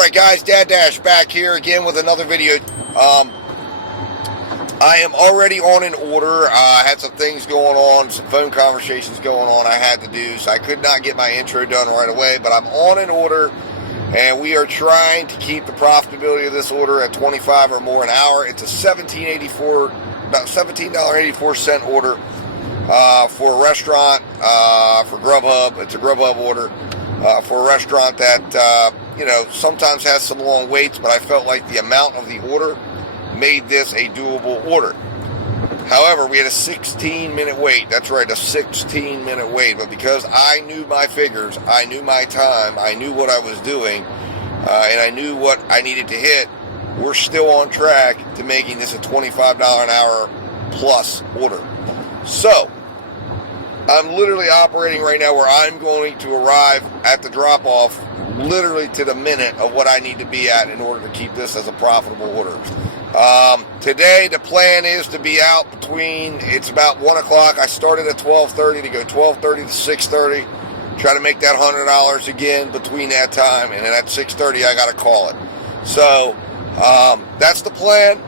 Alright guys, Dad Dash back here again with another video. I am already on an order. I had some things going on, some phone conversations going on I had to do, so I could not get my intro done right away, but I'm on an order, and we are trying to keep the profitability of this order at $25 or more an hour. It's a about $17.84 order for a restaurant, for GrubHub. It's a GrubHub order for a restaurant that, sometimes has some long waits, but I felt like the amount of the order made this a doable order. However, we had a 16-minute wait. That's right, a 16-minute wait. But because I knew my figures, I knew my time, I knew what I was doing, and I knew what I needed to hit, we're still on track to making this a $25 an hour plus order. So, I'm literally operating right now where I'm going to arrive at the drop-off literally to the minute of what I need to be at in order to keep this as a profitable order. Today, the plan is to be out it's about 1 o'clock. I started at 12:30 to go 12:30 to 6:30. Try to make that $100 again between that time, and then at 6:30, I got to call it. So, that's the plan.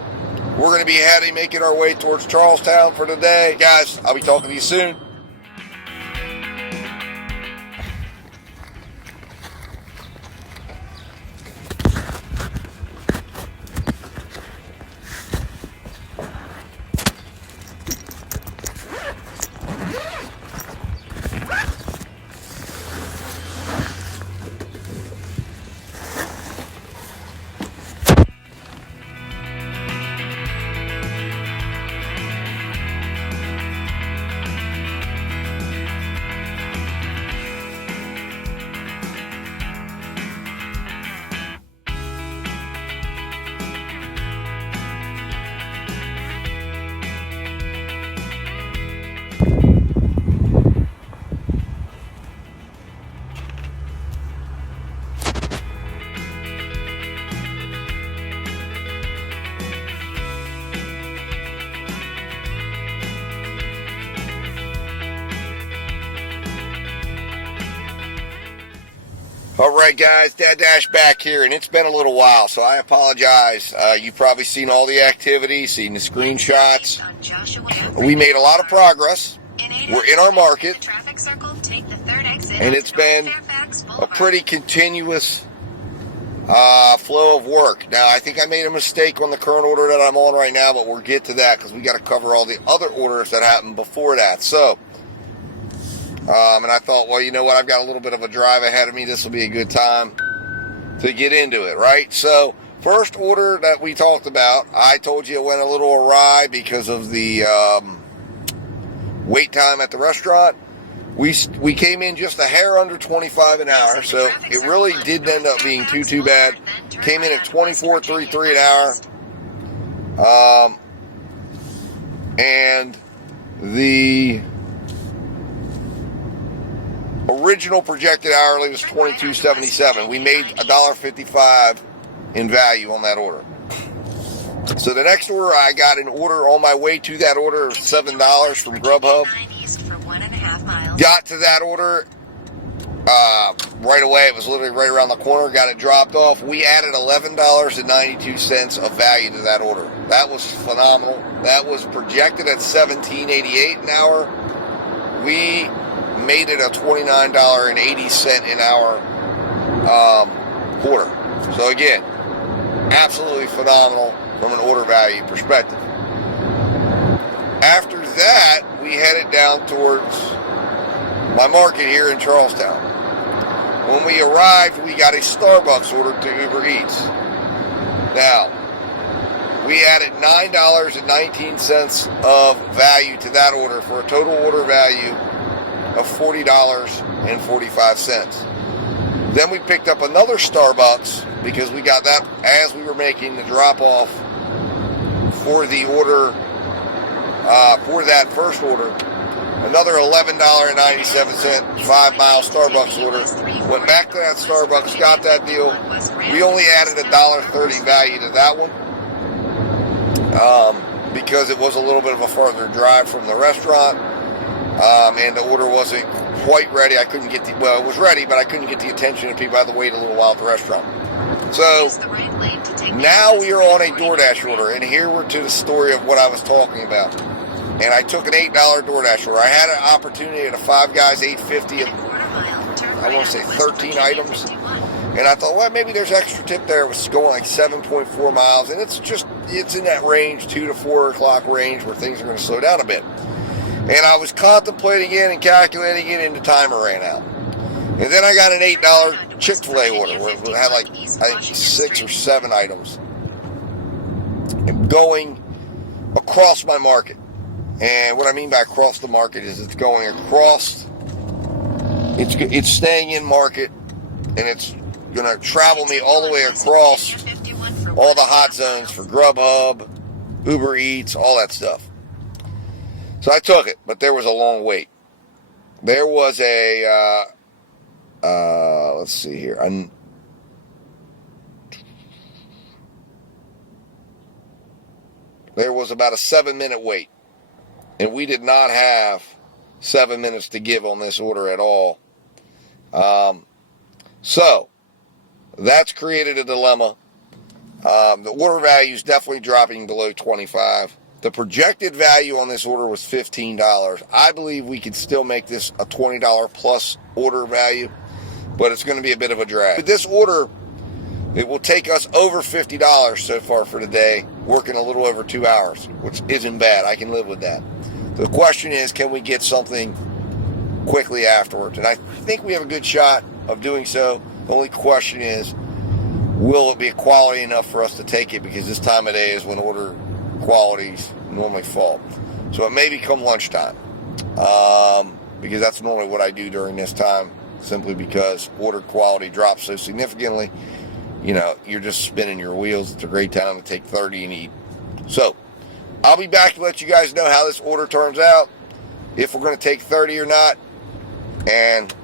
We're going to be making our way towards Charlestown for today. Guys, I'll be talking to you soon. Alright guys, Dad Dash back here, and it's been a little while, so I apologize. You've probably seen all the activity, seen the screenshots. We made a lot of progress. We're in our market, and it's been a pretty continuous flow of work. Now, I think I made a mistake on the current order that I'm on right now, but we'll get to that because we got to cover all the other orders that happened before that. So, and I thought, well, you know what? I've got a little bit of a drive ahead of me. This will be a good time to get into it, right? So, first order that we talked about, I told you it went a little awry because of the wait time at the restaurant. We came in just a hair under 25 an hour, so it really didn't end up being too bad. Came in at $24.33 an hour, and the original projected hourly was $22.77. We made $1.55 in value on that order. So the next order, I got an order on my way to that order of $7 from GrubHub. Got to that order right away. It was literally right around the corner. Got it dropped off. We added $11.92 of value to that order. That was phenomenal. That was projected at $17.88 an hour. We made it a $29.80 an hour order. So again, absolutely phenomenal from an order value perspective. After that, we headed down towards my market here in Charlestown. When we arrived, we got a Starbucks order to UberEats. Now, we added $9.19 of value to that order for a total order value of $40.45. Then we picked up another Starbucks because we got that as we were making the drop-off for the order, for that first order. Another $11.97 5-mile Starbucks order. Went back to that Starbucks, got that deal. We only added $1.30 value to that one because it was a little bit of a further drive from the restaurant, and the order wasn't quite ready. I couldn't get it was ready, but I couldn't get the attention of people. I had to wait a little while at the restaurant. So now we are on a DoorDash order, and here we're to the story of what I was talking about. And I took an $8 DoorDash order. I had an opportunity at a Five Guys $8.50 of, I want to say 13 items. And I thought, well, maybe there's extra tip there. It was going like 7.4 miles, and it's in that range, 2 to 4 o'clock range, where things are going to slow down a bit. And I was contemplating it and calculating it, and the timer ran out. And then I got an $8 Chick-fil-A order where it had like, I think, 6 or 7 items going across my market. And what I mean by across the market is it's going across, it's staying in market, and it's going to travel me all the way across all the hot zones for GrubHub, UberEats, all that stuff. So I took it, but there was a long wait. There was a, let's see here. There was about a 7-minute wait. And we did not have 7 minutes to give on this order at all. So that's created a dilemma. The order value is definitely dropping below 25. The projected value on this order was $15. I believe we could still make this a $20 plus order value, but it's going to be a bit of a drag. But this order, it will take us over $50 so far for the day, working a little over 2 hours, which isn't bad. I can live with that. The question is, can we get something quickly afterwards? And I think we have a good shot of doing so. The only question is, will it be quality enough for us to take it? Because this time of day is when order qualities normally fall. So it may become lunchtime, because that's normally what I do during this time, simply because order quality drops so significantly. You know, you're just spinning your wheels. It's a great time to take 30 and eat. So I'll be back to let you guys know how this order turns out, if we're going to take 30 or not, and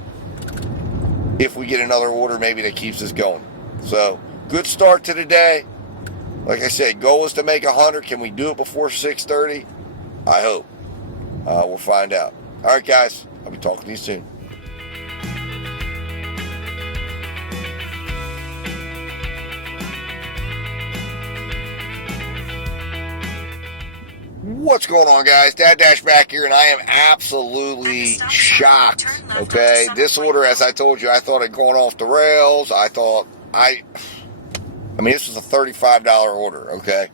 if we get another order maybe that keeps us going. So good start to the day. Like I said, goal is to make 100. Can we do it before 6:30? I hope. We'll find out. All right, guys. I'll be talking to you soon. What's going on, guys? Dad Dash back here, and I am absolutely shocked. Okay, this order, as I told you, I thought it gone off the rails. I mean, this was a $35 order, okay,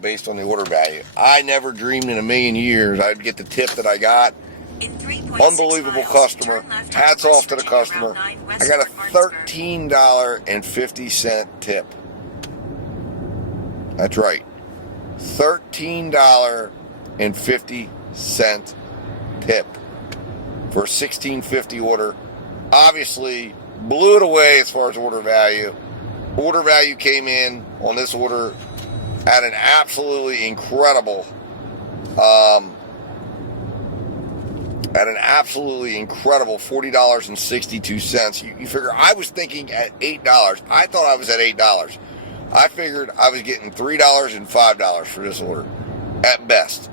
based on the order value. I never dreamed in a million years I'd get the tip that I got. Unbelievable customer. Hats off to the customer. I got a $13.50 tip. That's right. $13.50 tip for a $16.50 order. Obviously, blew it away as far as order value. Order value came in on this order at an absolutely incredible, $40.62. You figure, I was thinking at $8. I thought I was at $8. I figured I was getting $3 and $5 for this order, at best.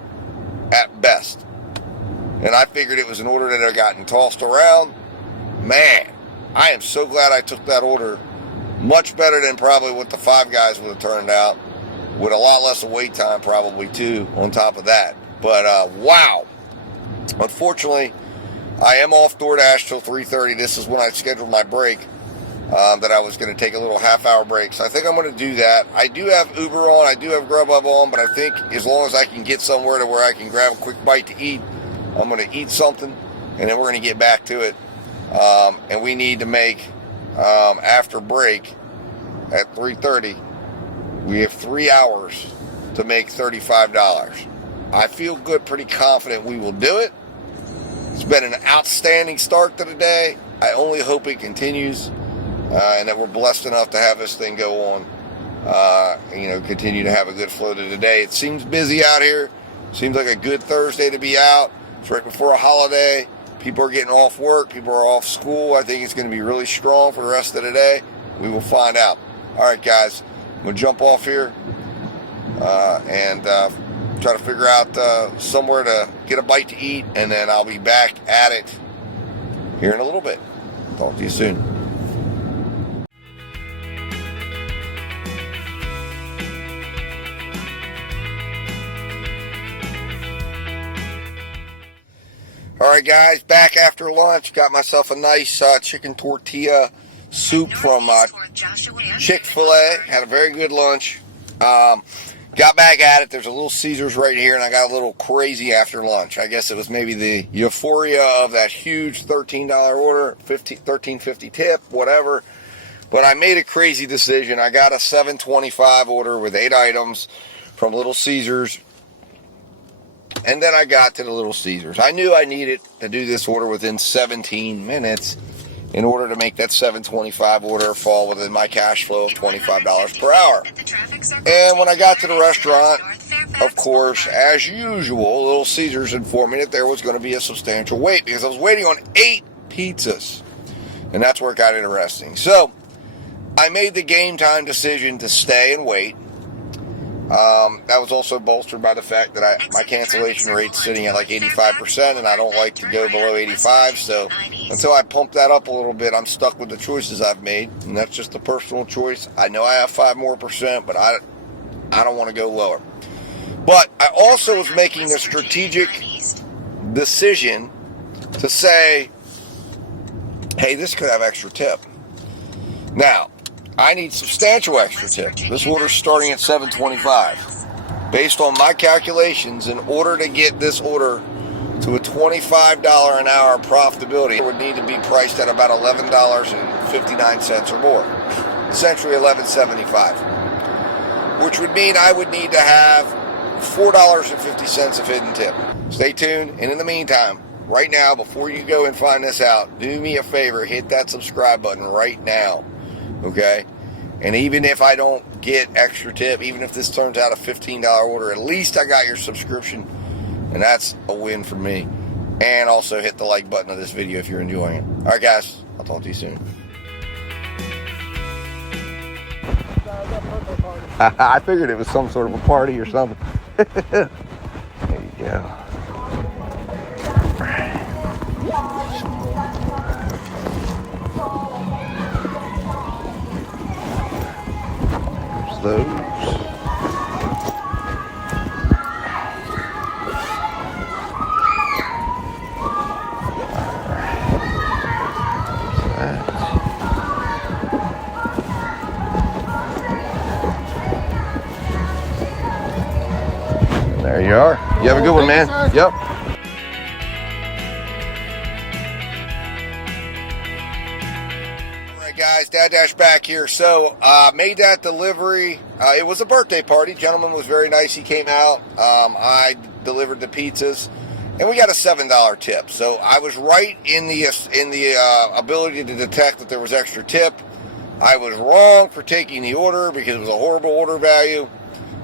At best. And I figured it was an order that had gotten tossed around. Man, I am so glad I took that order. Much better than probably what the Five Guys would have turned out, with a lot less of wait time probably too on top of that. But wow. Unfortunately, I am off DoorDash till 3:30. This is when I scheduled my break, that I was going to take a little half-hour break. So I think I'm going to do that. I do have Uber on. I do have GrubHub on. But I think as long as I can get somewhere to where I can grab a quick bite to eat, I'm going to eat something, and then we're going to get back to it. And we need to make, after break at 3:30, we have 3 hours to make $35. I feel good, pretty confident we will do it. It's been an outstanding start to the day. I only hope it continues, and that we're blessed enough to have this thing go on, continue to have a good flow to the day. It seems busy out here. Seems like a good Thursday to be out. It's right before a holiday. People are getting off work. People are off school. I think it's going to be really strong for the rest of the day. We will find out. All right, guys. I'm going to jump off here and try to figure out somewhere to get a bite to eat, and then I'll be back at it here in a little bit. Talk to you soon. Alright guys, back after lunch. Got myself a nice chicken tortilla soup from Chick-fil-A. Had a very good lunch. Got back at it. There's a Little Caesars right here, and I got a little crazy after lunch. I guess it was maybe the euphoria of that huge $13 order, $13.50 tip, whatever. But I made a crazy decision. I got a $7.25 order with 8 items from Little Caesars. And then I got to the Little Caesars. I knew I needed to do this order within 17 minutes in order to make that $7.25 order fall within my cash flow of $25 per hour. And when I got to the restaurant, of course, as usual, Little Caesars informed me that there was going to be a substantial wait because I was waiting on 8 pizzas. And that's where it got interesting. So, I made the game time decision to stay and wait. That was also bolstered by the fact that my cancellation rate's sitting at like 85%, and I don't like to go below 85, so until I pump that up a little bit, I'm stuck with the choices I've made, and that's just a personal choice. I know I have 5% more, but I don't want to go lower. But I also was making the strategic decision to say, hey, this could have extra tip. Now, I need substantial extra tip. This order's starting at $7.25. Based on my calculations, in order to get this order to a $25 an hour profitability, it would need to be priced at about $11.59 or more. Essentially $11.75. Which would mean I would need to have $4.50 of hidden tip. Stay tuned, and in the meantime, right now, before you go and find this out, do me a favor, hit that subscribe button right now. Okay? And even if I don't get extra tip, even if this turns out a $15 order, at least I got your subscription. And that's a win for me. And also hit the like button of this video if you're enjoying it. Alright guys, I'll talk to you soon. I figured it was some sort of a party or something. There you go. Those. There you are. You have a good one, man. Yep. Guys, Dad Dash back here. So, made that delivery. It was a birthday party. Gentleman was very nice. He came out. I delivered the pizzas, and we got a $7 tip. So I was right in the ability to detect that there was extra tip. I was wrong for taking the order because it was a horrible order value.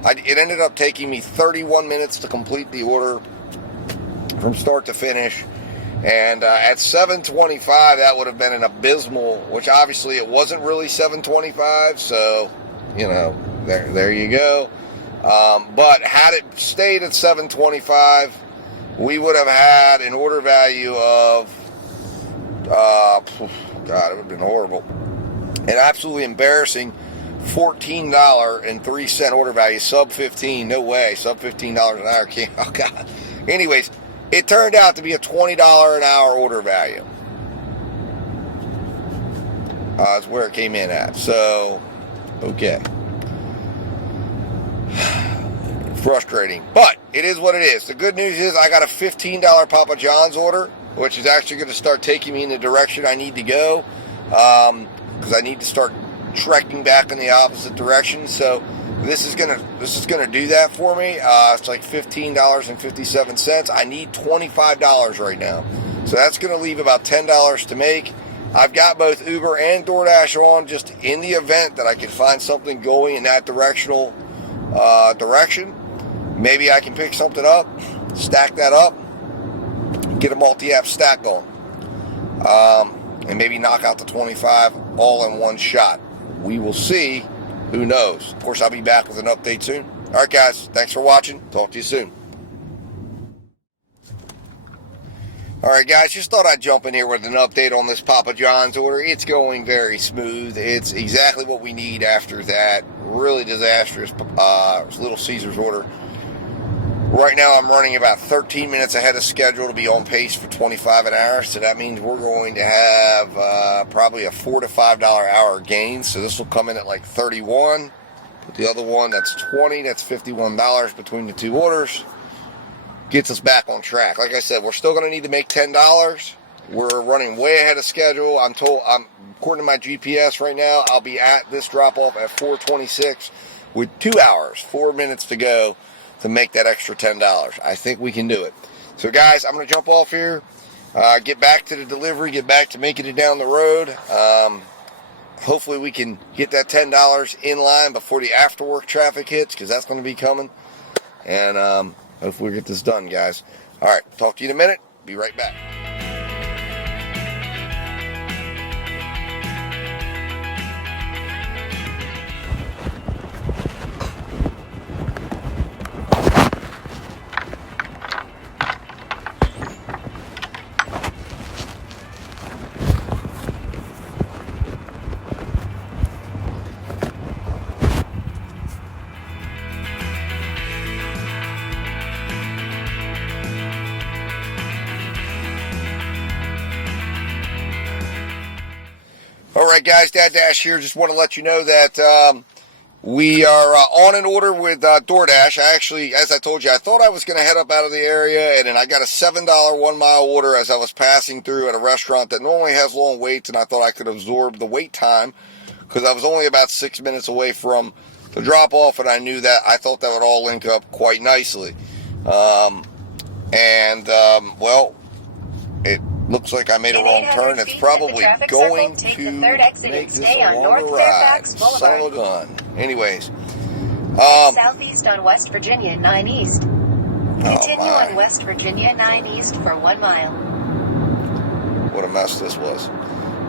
It ended up taking me 31 minutes to complete the order from start to finish. And at $7.25, that would have been an abysmal, which obviously it wasn't really $7.25, so, you know, there you go. But had it stayed at $7.25, we would have had an order value of, God, it would have been horrible. An absolutely embarrassing $14.03 order value, sub 15, no way, sub $15 an hour, can't, oh God. Anyways, it turned out to be a $20 an hour order value. That's where it came in at. So, okay. Frustrating. But it is what it is. The good news is I got a $15 Papa John's order, which is actually going to start taking me in the direction I need to go. Because I need to start trekking back in the opposite direction. So this is gonna do that for me. It's like $15.57. I need $25 right now, so that's gonna leave about $10 to make. I've got both Uber and DoorDash on, just in the event that I can find something going in that direction. Maybe I can pick something up, stack that up, get a multi-app stack going, and maybe knock out the 25 all in one shot. We will see. Who knows? Of course, I'll be back with an update soon. All right, guys. Thanks for watching. Talk to you soon. All right, guys. Just thought I'd jump in here with an update on this Papa John's order. It's going very smooth. It's exactly what we need after that really disastrous Little Caesars order. Right now I'm running about 13 minutes ahead of schedule to be on pace for 25 an hour. So that means we're going to have probably a $4 to $5 hour gain. So this will come in at like 31. But the other one, that's 20. That's $51 between the two orders. Gets us back on track. Like I said, we're still going to need to make $10. We're running way ahead of schedule. According to my GPS right now, I'll be at this drop-off at 4:26 with 2 hours, 4 minutes to go to make that extra $10. I think we can do it. So, guys, I'm going to jump off here, get back to the delivery, get back to making it down the road. Hopefully we can get that $10 in line before the after-work traffic hits, because that's going to be coming. And hopefully we get this done, guys. All right, talk to you in a minute. Be right back. All right, guys, Dad Dash here. Just want to let you know that we are on an order with DoorDash. I actually, as I told you, I thought I was going to head up out of the area, and then I got a $7 1-mile order as I was passing through at a restaurant that normally has long waits, and I thought I could absorb the wait time because I was only about 6 minutes away from the drop-off, and I thought that would all link up quite nicely. Well, it looks like I made a wrong turn. It's probably going to make this a longer ride. Son of a gun. Anyways. Southeast on West Virginia 9 East. Continue on West Virginia 9 East for 1 mile. What a mess this was.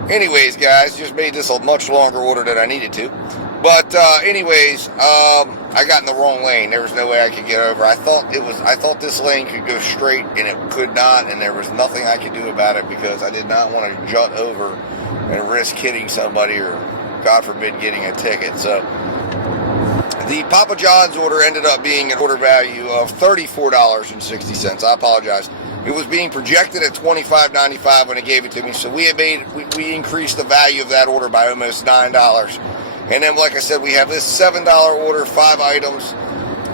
Anyways, guys, just made this a much longer order than I needed to. But I got in the wrong lane. There was no way I could get over. I thought this lane could go straight, and it could not, and there was nothing I could do about it because I did not want to jut over and risk hitting somebody or, God forbid, getting a ticket. So the Papa John's order ended up being an order value of $34.60. I apologize. It was being projected at $25.95 when it gave it to me, so we increased the value of that order by almost $9. And then, like I said, we have this $7 order, 5 items.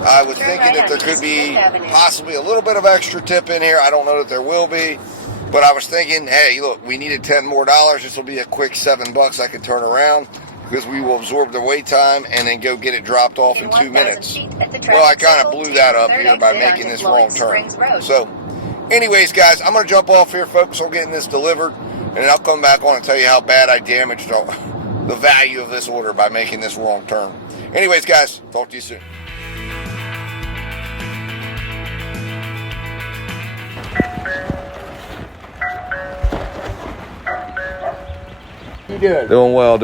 I was thinking that there could be possibly a little bit of extra tip in here. I don't know that there will be. But I was thinking, hey, look, we needed $10 more. This will be a quick $7 I could turn around because we will absorb the wait time and then go get it dropped off in 2 minutes. Well, I kind of blew that up here by making this wrong turn. So, anyways, guys, I'm going to jump off here, focus on getting this delivered, and then I'll come back on and tell you how bad I damaged the value of this order by making this wrong turn. Anyways, guys, talk to you soon. You doing? Doing well.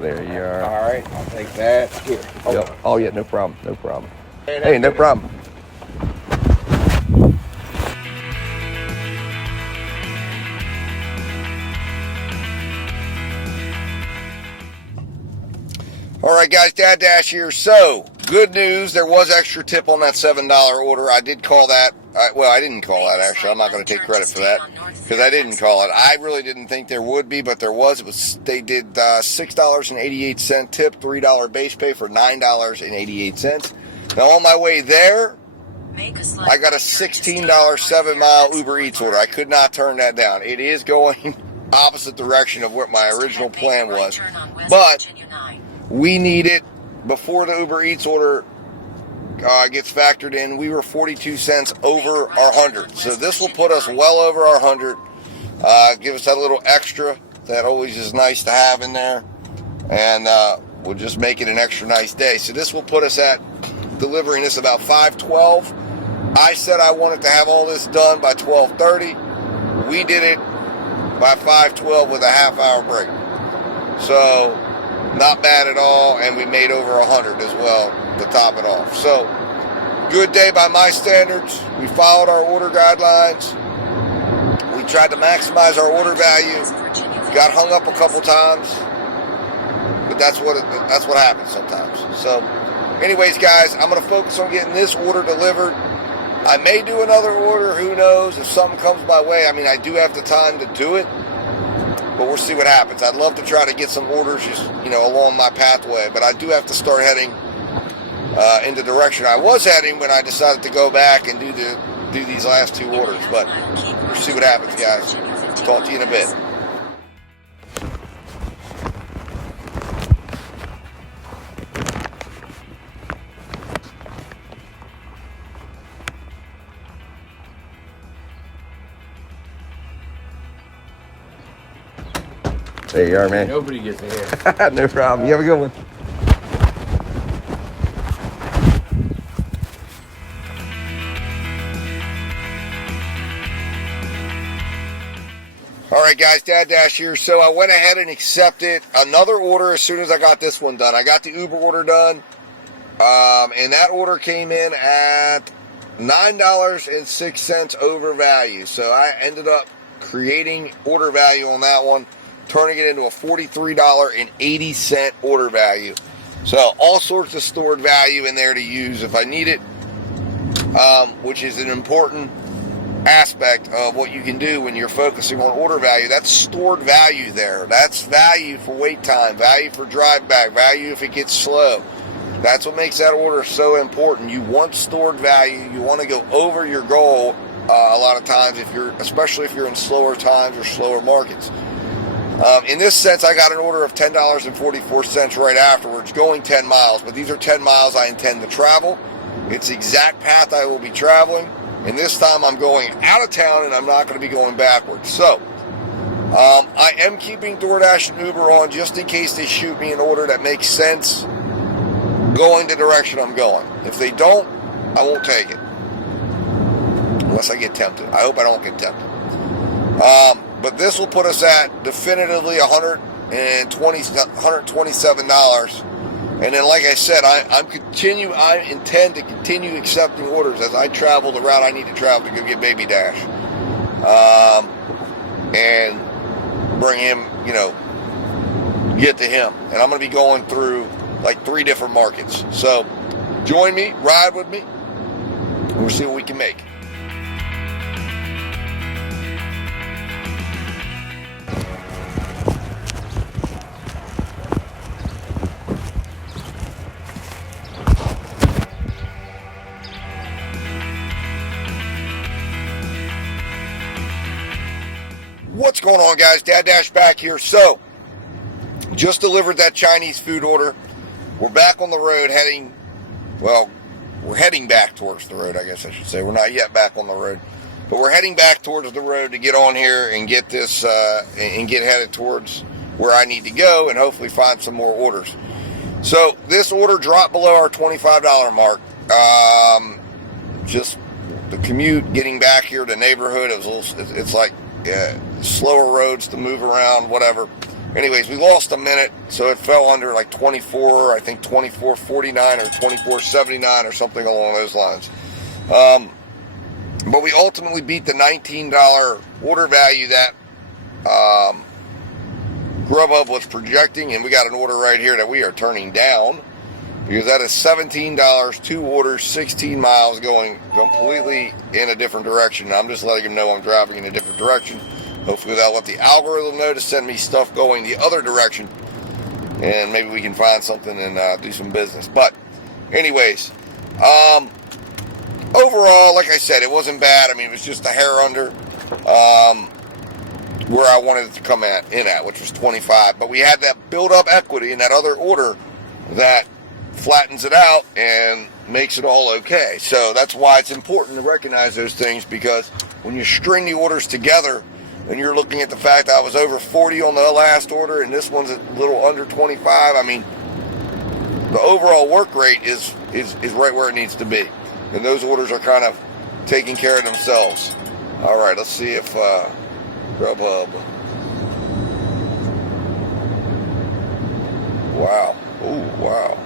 There you are. All right, I'll take that. Here. Yep. Oh, yeah, no problem. Hey, no problem. All right, guys, Dad Dash here. So, good news, there was extra tip on that $7 order. I did call that. I didn't call that, actually. I'm not going to take credit for that because I didn't call it. I really didn't think there would be, but there was. They did $6.88 tip, $3 base pay for $9.88. Now, on my way there, I got a $16 7-mile UberEats order. I could not turn that down. It is going opposite direction of what my original plan was, but we need it before the UberEats order gets factored in. We were 42 cents over our 100. So this will put us well over our 100. Give us that little extra that always is nice to have in there. And we'll just make it an extra nice day. So this will put us at delivering this about 5:12. I said I wanted to have all this done by 12:30. We did it by 5:12 with a half-hour break. So not bad at all, and we made over 100 as well to top it off. So, good day by my standards. We followed our order guidelines. We tried to maximize our order value. Got hung up a couple times, but that's what happens sometimes. So, anyways, guys, I'm going to focus on getting this order delivered. I may do another order. Who knows? If something comes my way, I mean, I do have the time to do it, but we'll see what happens. I'd love to try to get some orders just, along my pathway, but I do have to start heading in the direction I was heading when I decided to go back and do these last 2 orders. But we'll see what happens, guys. Talk to you in a bit. There you are, man. Nobody gets ahead. No problem. You have a good one. All right, guys, Dad Dash here. So I went ahead and accepted another order as soon as I got this one done. I got the Uber order done, and that order came in at $9.06 over value. So I ended up creating order value on that one, turning it into a $43.80 order value. So all sorts of stored value in there to use if I need it, which is an important aspect of what you can do when you're focusing on order value. That's stored value there. That's value for wait time, value for drive back, value if it gets slow. That's what makes that order so important. You want stored value. You want to go over your goal a lot of times, especially if you're in slower times or slower markets. In this sense, I got an order of $10.44 right afterwards, going 10 miles. But these are 10 miles I intend to travel. It's the exact path I will be traveling. And this time I'm going out of town and I'm not going to be going backwards. So, I am keeping DoorDash and Uber on just in case they shoot me an order that makes sense going the direction I'm going. If they don't, I won't take it. Unless I get tempted. I hope I don't get tempted. But this will put us at definitively $127. And then, like I said, I intend to continue accepting orders as I travel the route I need to travel to go get Baby Dash, and bring him, get to him. And I'm going to be going through like 3 different markets. So, join me, ride with me, and we'll see what we can make. What's going on, guys? Dad Dash back here. So, just delivered that Chinese food order. We're back on the road we're heading back towards the road, I guess I should say. We're not yet back on the road, but we're heading back towards the road to get on here and get this, and get headed towards where I need to go and hopefully find some more orders. So, this order dropped below our $25 mark. Just the commute, getting back here to the neighborhood, it's like, slower roads to move around, whatever. Anyways, we lost a minute, so it fell under like 24, I think 24.49 or 24.79 or something along those lines. But we ultimately beat the $19 order value that GrubHub was projecting, and we got an order right here that we are turning down because that is $17, 2 orders, 16 miles going completely in a different direction. I'm just letting them know I'm driving in a different direction. Hopefully that'll let the algorithm know to send me stuff going the other direction, and maybe we can find something and do some business. But anyways, overall, like I said, it wasn't bad. I mean, it was just a hair under where I wanted it to come in at, which was 25. But we had that build-up equity in that other order that flattens it out and makes it all okay. So that's why it's important to recognize those things, because when you string the orders together and you're looking at the fact that I was over 40 on the last order and this one's a little under 25, I mean, the overall work rate is right where it needs to be. And those orders are kind of taking care of themselves. All right, let's see if GrubHub. Wow. Oh, wow.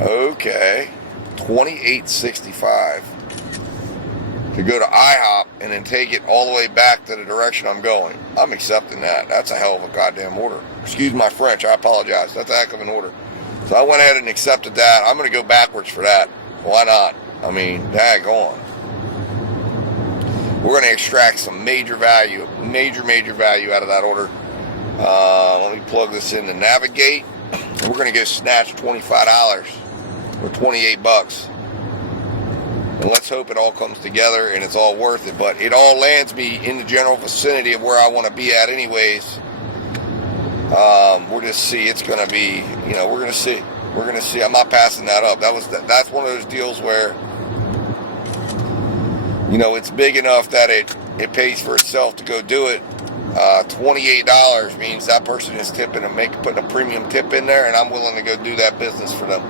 Okay. $28.65 to go to IHOP and then take it all the way back to the direction I'm going. I'm accepting that. That's a hell of a goddamn order. Excuse my French. I apologize. That's a heck of an order. So I went ahead and accepted that. I'm going to go backwards for that. Why not? I mean, daggone. We're going to extract some major value out of that order. Let me plug this in to navigate. We're going to go snatch $25 or $28. And let's hope it all comes together and it's all worth it. But it all lands me in the general vicinity of where I want to be at anyways. We'll just see. It's going to be, we're going to see. We're going to see. I'm not passing that up. That's one of those deals where, it's big enough that it pays for itself to go do it. $28 means that person is tipping and putting a premium tip in there, and I'm willing to go do that business for them.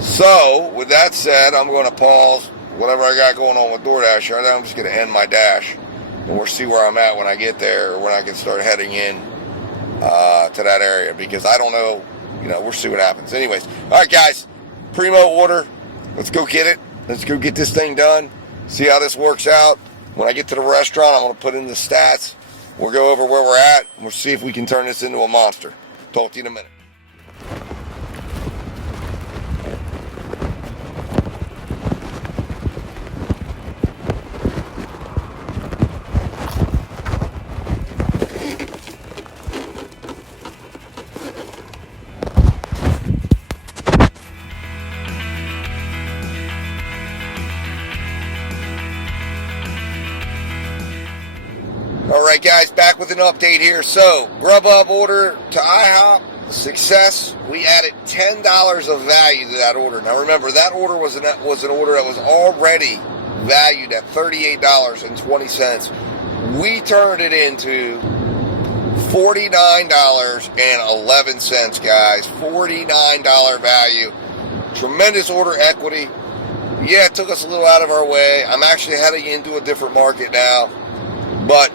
So, with that said, I'm going to pause whatever I got going on with DoorDash. Right now, I'm just going to end my dash, and we'll see where I'm at when I get there, or when I can start heading in to that area, because I don't know. We'll see what happens. Anyways, all right, guys, primo order. Let's go get it. Let's go get this thing done. See how this works out. When I get to the restaurant, I'm going to put in the stats. We'll go over where we're at, and we'll see if we can turn this into a monster. Talk to you in a minute. Alright guys, back with an update here. So, GrubHub order to IHOP, success. We added $10 of value to that order. Now remember, that order was an order that was already valued at $38.20. We turned it into $49.11, guys. $49 value. Tremendous order equity. Yeah, it took us a little out of our way. I'm actually heading into a different market now. But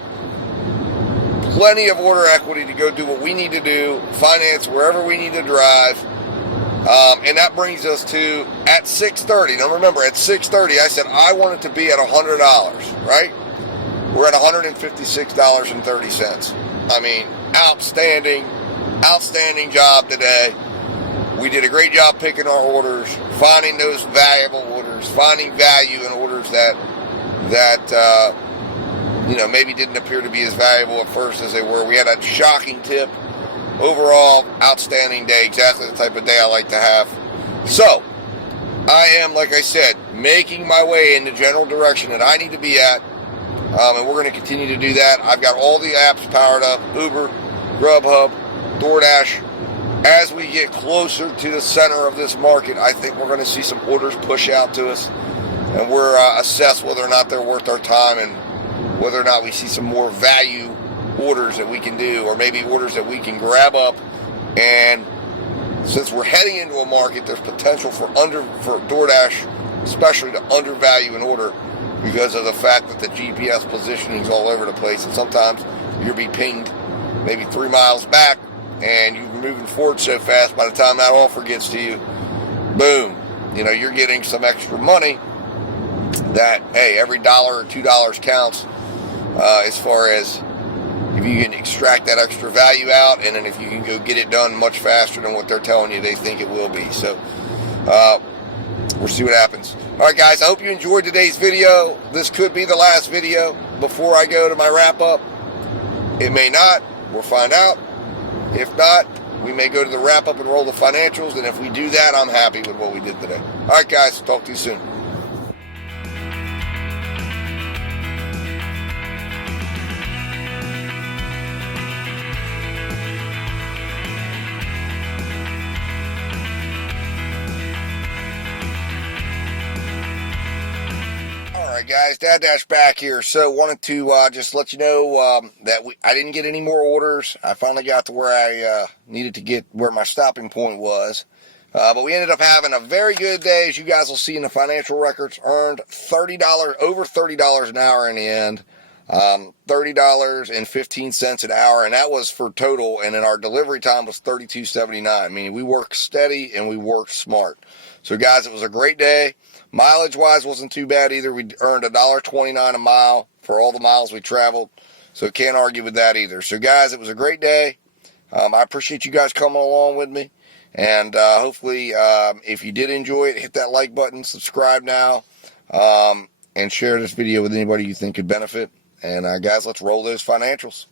plenty of order equity to go do what we need to do, finance wherever we need to drive. And that brings us to at 6:30. Now remember, at 6:30, I said I want it to be at $100, right? We're at $156.30. I mean, outstanding job today. We did a great job picking our orders, finding those valuable orders, finding value in orders that maybe didn't appear to be as valuable at first as they were. We had a shocking tip. Overall, outstanding day. Exactly the type of day I like to have. So, I am, like I said, making my way in the general direction that I need to be at. And we're going to continue to do that. I've got all the apps powered up. Uber, GrubHub, DoorDash. As we get closer to the center of this market, I think we're going to see some orders push out to us. And we're assess whether or not they're worth our time, and whether or not we see some more value orders that we can do, or maybe orders that we can grab up. And since we're heading into a market, there's potential for DoorDash, especially to undervalue an order, because of the fact that the GPS positioning is all over the place, and sometimes you'll be pinged maybe 3 miles back, and you're moving forward so fast, by the time that offer gets to you, boom, you're getting some extra money that, hey, every $1 or $2 counts. As far as if you can extract that extra value out, and then if you can go get it done much faster than what they're telling you they think it will be. So, we'll see what happens. Alright guys, I hope you enjoyed today's video. This could be the last video before I go to my wrap-up. It may not. We'll find out. If not, we may go to the wrap-up and roll the financials, and if we do that, I'm happy with what we did today. Alright guys, talk to you soon. Alright guys, Dad Dash back here. So wanted to just let you know that I didn't get any more orders. I finally got to where I needed to get, where my stopping point was. But we ended up having a very good day, as you guys will see in the financial records. Earned over $30 an hour in the end. $30.15 an hour, and that was for total, and then our delivery time was $32.79. I mean, we worked steady and we worked smart. So guys, it was a great day. Mileage wise wasn't too bad either. We earned $1.29 a mile for all the miles we traveled, so can't argue with that either. So guys, it was a great day. I appreciate you guys coming along with me, And hopefully, if you did enjoy it, hit that like button, subscribe now, and share this video with anybody you think could benefit. And guys, let's roll those financials.